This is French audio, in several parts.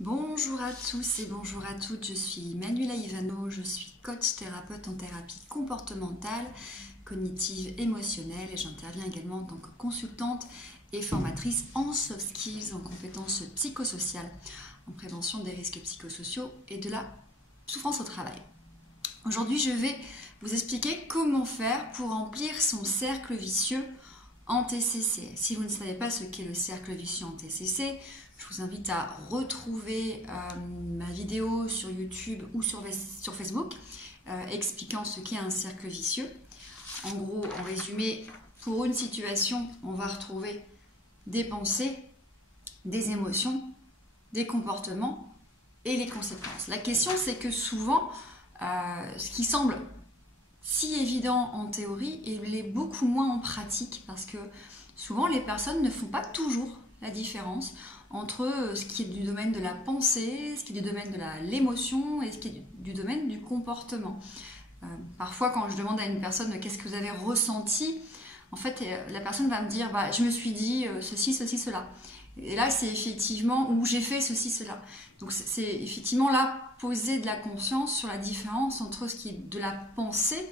Bonjour à tous et bonjour à toutes, je suis Manuela Ivano, je suis coach thérapeute en thérapie comportementale, cognitive, émotionnelle et j'interviens également en tant que consultante et formatrice en soft skills, en compétences psychosociales, en prévention des risques psychosociaux et de la souffrance au travail. Aujourd'hui, je vais vous expliquer comment faire pour remplir son cercle vicieux en TCC. Si vous ne savez pas ce qu'est le cercle vicieux en TCC, je vous invite à retrouver ma vidéo sur YouTube ou sur Facebook expliquant ce qu'est un cercle vicieux. En gros, en résumé, pour une situation, on va retrouver des pensées, des émotions, des comportements et les conséquences. La question, c'est que souvent, ce qui semble si évident en théorie, il l'est beaucoup moins en pratique parce que souvent les personnes ne font pas toujours la différence entre ce qui est du domaine de la pensée, ce qui est du domaine de l'émotion et ce qui est du domaine du comportement. Parfois, quand je demande à une personne qu'est-ce que vous avez ressenti, en fait, la personne va me dire je me suis dit ceci, ceci, cela. Et là, c'est effectivement où j'ai fait ceci, cela. Donc, c'est effectivement là poser de la conscience sur la différence entre ce qui est de la pensée,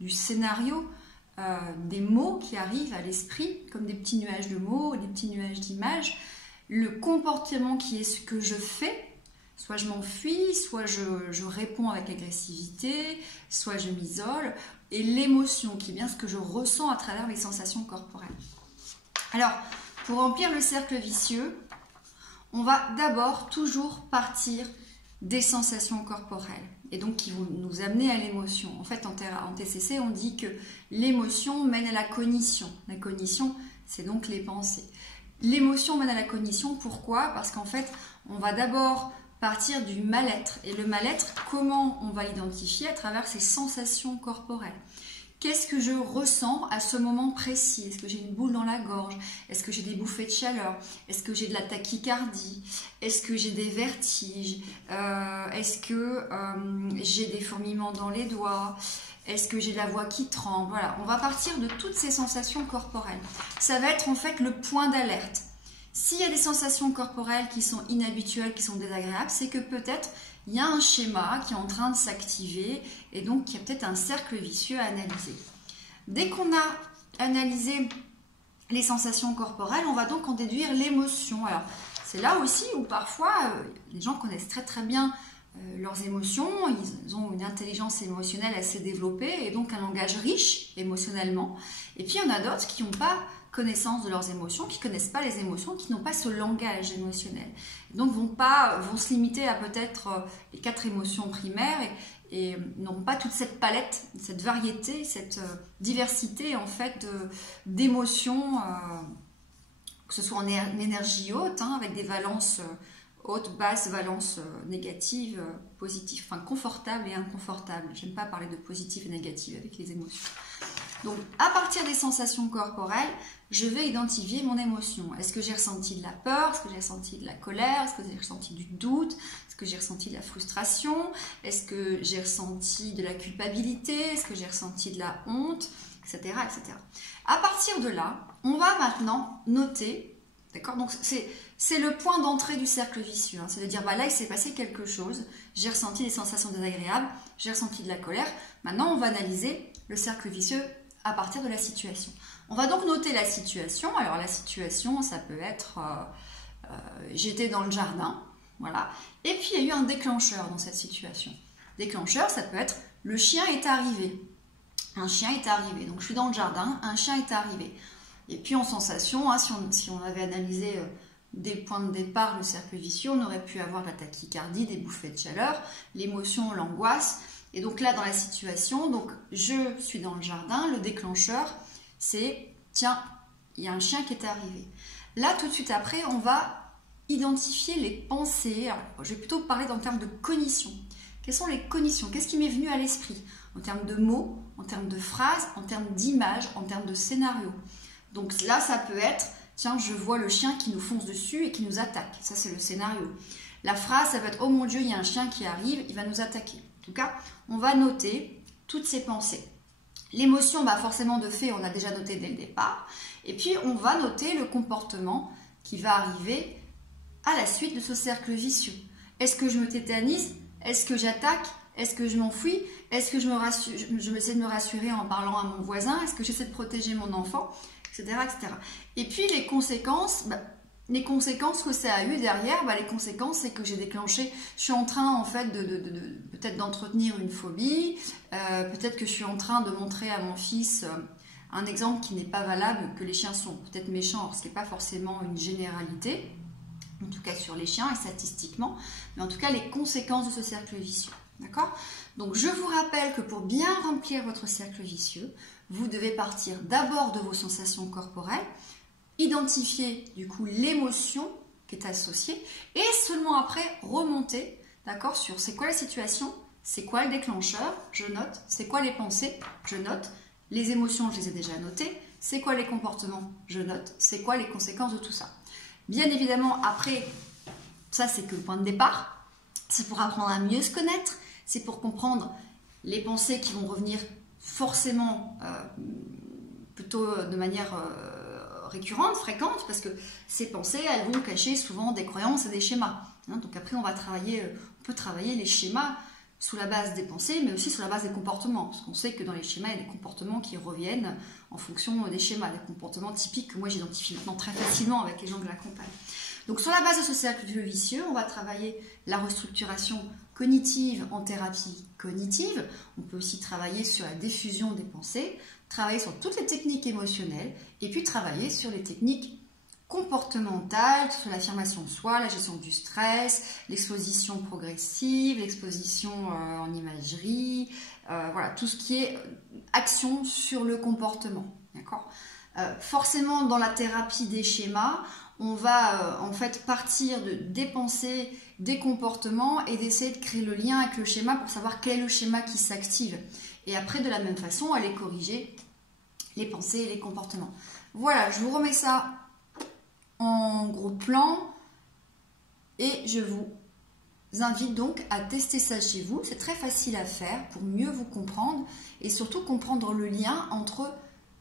du scénario, des mots qui arrivent à l'esprit, comme des petits nuages de mots, des petits nuages d'images, le comportement qui est ce que je fais, soit je m'enfuis, soit je réponds avec agressivité, soit je m'isole, et l'émotion qui est bien ce que je ressens à travers les sensations corporelles. Alors, pour remplir le cercle vicieux, on va d'abord toujours partir des sensations corporelles et donc qui vont nous amener à l'émotion. En fait, en TCC, on dit que l'émotion mène à la cognition. La cognition, c'est donc les pensées. L'émotion mène à la cognition, pourquoi? Parce qu'en fait, on va d'abord partir du mal-être. Et le mal-être, comment on va l'identifier? À travers ces sensations corporelles. Qu'est-ce que je ressens à ce moment précis? Est-ce que j'ai une boule dans la gorge? Est-ce que j'ai des bouffées de chaleur? Est-ce que j'ai de la tachycardie? Est-ce que j'ai des vertiges? Est-ce que j'ai des fourmillements dans les doigts? Est-ce que j'ai la voix qui tremble? Voilà, on va partir de toutes ces sensations corporelles. Ça va être en fait le point d'alerte. S'il y a des sensations corporelles qui sont inhabituelles, qui sont désagréables, c'est que peut-être il y a un schéma qui est en train de s'activer et donc il y a peut-être un cercle vicieux à analyser. Dès qu'on a analysé les sensations corporelles, on va donc en déduire l'émotion. Alors, c'est là aussi où parfois les gens connaissent très très bien leurs émotions, ils ont une intelligence émotionnelle assez développée et donc un langage riche émotionnellement. Et puis il y en a d'autres qui n'ont pas connaissance de leurs émotions, qui ne connaissent pas les émotions, qui n'ont pas ce langage émotionnel. Donc vont se limiter à peut-être les 4 émotions primaires et n'ont pas toute cette palette, cette variété, cette diversité en fait d'émotions, que ce soit en énergie haute, avec des valences haute, basse, valence négative, positive, enfin confortable et inconfortable. J'aime pas parler de positif et négatif avec les émotions. Donc, à partir des sensations corporelles, je vais identifier mon émotion. Est-ce que j'ai ressenti de la peur? Est-ce que j'ai ressenti de la colère? Est-ce que j'ai ressenti du doute? Est-ce que j'ai ressenti de la frustration? Est-ce que j'ai ressenti de la culpabilité? Est-ce que j'ai ressenti de la honte? Etc., etc. À partir de là, on va maintenant noter. D'accord? Donc, c'est le point d'entrée du cercle vicieux. C'est de dire, là, il s'est passé quelque chose. J'ai ressenti des sensations désagréables. J'ai ressenti de la colère. Maintenant, on va analyser le cercle vicieux à partir de la situation. On va donc noter la situation. Alors, la situation, ça peut être, j'étais dans le jardin. Voilà. Et puis, il y a eu un déclencheur dans cette situation. Déclencheur, ça peut être, le chien est arrivé. Un chien est arrivé. Donc, je suis dans le jardin. Un chien est arrivé. Et puis en sensation, si on avait analysé dès le point de départ le cercle vicieux, on aurait pu avoir la tachycardie, des bouffées de chaleur, l'émotion, l'angoisse. Et donc là, dans la situation, donc je suis dans le jardin, le déclencheur, c'est tiens, il y a un chien qui est arrivé. Là, tout de suite après, on va identifier les pensées. Alors, je vais plutôt parler en termes de cognition. Quelles sont les cognitions? Qu'est-ce qui m'est venu à l'esprit? En termes de mots, en termes de phrases, en termes d'images, en termes de scénario. Donc là, ça peut être, tiens, je vois le chien qui nous fonce dessus et qui nous attaque. Ça, c'est le scénario. La phrase, ça peut être, oh mon Dieu, il y a un chien qui arrive, il va nous attaquer. En tout cas, on va noter toutes ces pensées. L'émotion, forcément, de fait, on a déjà noté dès le départ. Et puis, on va noter le comportement qui va arriver à la suite de ce cercle vicieux. Est-ce que je me tétanise? Est-ce que j'attaque? Est-ce que je m'enfuis? Est-ce que je vais essayer de me rassurer en parlant à mon voisin? Est-ce que j'essaie de protéger mon enfant? Etc. etc. Et puis les conséquences, que ça a eu derrière, les conséquences, c'est que j'ai déclenché, je suis en train en fait peut-être d'entretenir une phobie, peut-être que je suis en train de montrer à mon fils un exemple qui n'est pas valable, que les chiens sont peut-être méchants, ce qui n'est pas forcément une généralité, en tout cas sur les chiens et statistiquement, mais en tout cas les conséquences de ce cercle vicieux. D'accord? Donc je vous rappelle que pour bien remplir votre cercle vicieux, vous devez partir d'abord de vos sensations corporelles, identifier du coup l'émotion qui est associée et seulement après remonter, d'accord, sur c'est quoi la situation, c'est quoi le déclencheur, je note, c'est quoi les pensées, je note, les émotions, je les ai déjà notées, c'est quoi les comportements, je note, c'est quoi les conséquences de tout ça. Bien évidemment, après, ça c'est que le point de départ, c'est pour apprendre à mieux se connaître, c'est pour comprendre les pensées qui vont revenir forcément plutôt de manière récurrente, fréquente, parce que ces pensées, elles vont cacher souvent des croyances et des schémas. Donc après, on peut travailler les schémas sous la base des pensées, mais aussi sur la base des comportements, parce qu'on sait que dans les schémas, il y a des comportements qui reviennent en fonction des schémas, des comportements typiques que moi j'identifie maintenant très facilement avec les gens que j'accompagne. Donc sur la base de ce cercle vicieux, on va travailler la restructuration cognitive en thérapie cognitive. On peut aussi travailler sur la diffusion des pensées, travailler sur toutes les techniques émotionnelles et puis travailler sur les techniques comportementales, sur l'affirmation de soi, la gestion du stress, l'exposition progressive, l'exposition en imagerie, voilà, tout ce qui est action sur le comportement. D'accord ? Forcément, dans la thérapie des schémas, on va en fait partir des pensées, des comportements et d'essayer de créer le lien avec le schéma pour savoir quel est le schéma qui s'active. Et après, de la même façon, aller corriger les pensées et les comportements. Voilà, je vous remets ça en gros plan et je vous invite donc à tester ça chez vous. C'est très facile à faire pour mieux vous comprendre et surtout comprendre le lien entre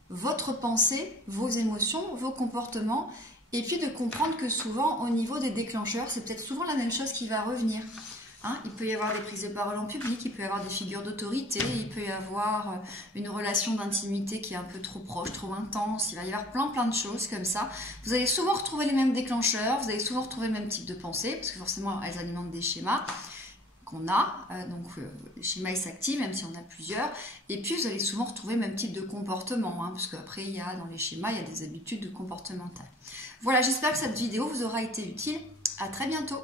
votre pensée, vos émotions, vos comportements et puis de comprendre que souvent au niveau des déclencheurs, c'est peut-être souvent la même chose qui va revenir. Il peut y avoir des prises de parole en public, il peut y avoir des figures d'autorité, il peut y avoir une relation d'intimité qui est un peu trop proche, trop intense, il va y avoir plein de choses comme ça. Vous allez souvent retrouver les mêmes déclencheurs, vous allez souvent retrouver le même type de pensée, parce que forcément elles alimentent des schémas qu'on a, donc les schémas ils s'activent même si on a plusieurs, et puis vous allez souvent retrouver le même type de comportement, parce qu'après il y a dans les schémas, il y a des habitudes comportementales. Voilà, j'espère que cette vidéo vous aura été utile, à très bientôt.